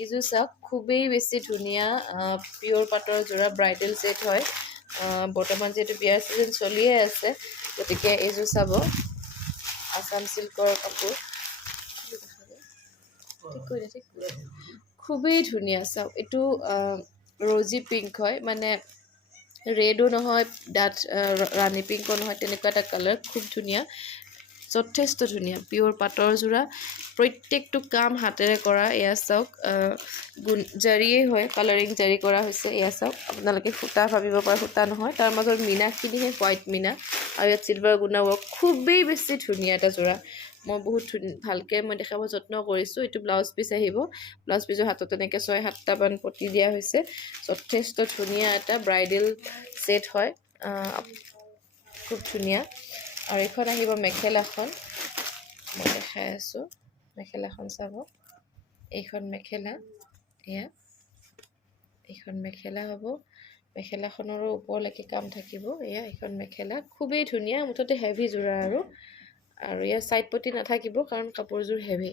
এইযোৰ চাওক খুবেই বেছি ধুনীয়া পিয়ৰ পাটৰ যোৰা ব্ৰাইডেল ছেট হয় বৰ্তমান যিহেতু বিয়াৰ চিজন চলিয়ে আছে গতিকে এইযোৰ চাব আসাম চিল্কৰ কাপোৰ খুবেই ধুনীয়া চাওক এইটো ৰজি পিংক হয় মানে ৰেডো নহয় ডাঠ ৰাণী পিংকো নহয় তেনেকুৱা এটা কালাৰ খুব ধুনীয়া যথেষ্ট ধুনীয়া পিয়ৰ পাটৰ যোৰা প্ৰত্যেকটো কাম হাতেৰে কৰা এয়া চাওক জাৰিয়েই হয় কালাৰিং জাৰি কৰা হৈছে এয়া চাওক আপোনালোকে সূতা ভাবিব পাৰে সূতা নহয় তাৰ মাজৰ মিনাখিনিহে হোৱাইট মিনা আৰু ইয়াত চিলভাৰ গুণা ৱৰ্ক খুবেই বেছি ধুনীয়া এটা যোৰা মই বহুত ভালকৈ মই দেখাব যত্ন কৰিছোঁ এইটো ব্লাউজ পিচ আহিব ব্লাউজ পিচৰ হাতত তেনেকৈ 6-7টামান পতি দিয়া হৈছে যথেষ্ট ধুনীয়া এটা ব্ৰাইডেল ছেট হয় খুব ধুনীয়া আৰু এইখন আহিব মেখেলাখন মই দেখাই আছোঁ মেখেলাখন চাব এইখন মেখেলা এয়া এইখন মেখেলা হ'ব মেখেলাখনৰো ওপৰলৈকে কাম থাকিব এয়া এইখন মেখেলা খুবেই ধুনীয়া মুঠতে হেভি যোৰা আৰু ইয়াৰ ছাইড পটি নাথাকিব কাৰণ কাপোৰযোৰ হেভি